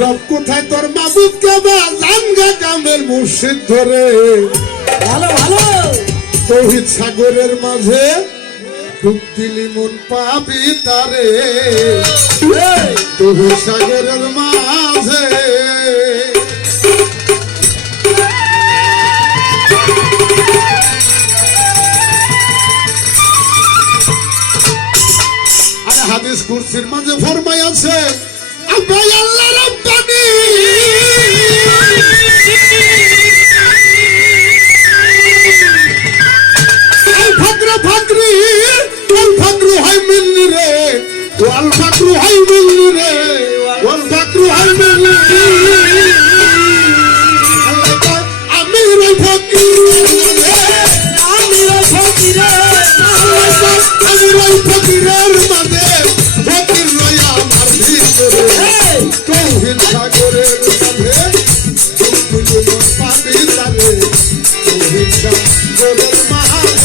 রব কোথায় তোর মাবুদ কাবা জানগা কামের মুর্শিদ ধরে ভালো ভালো তৌহিদ সাগরের মাঝে ডুব দিলি মন পাবি তারে তৌহিদ সাগরের মাঝে আর হাদিস কুরসির মাঝে ফরমাই আছে আব্বাই আল্লাহ রাব্বানি আল ফাকর ফাকরি আল ফাকর হাই মিলনি রে ওয়াল ফাকর হাই মিলনি রে ওয়াল ফাকর হাই মিলনি আল্লাহ আমি রে ফকির আমি ফকির আমি রে ফকিরের মাঝে ফকির রয়া আমার ভিতরে তৌহিদ সাগরের মাঝে তুমি মন পাবি তারে তৌহিদ সাগরের মাঝে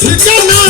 ঠিকানা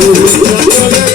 Thank you.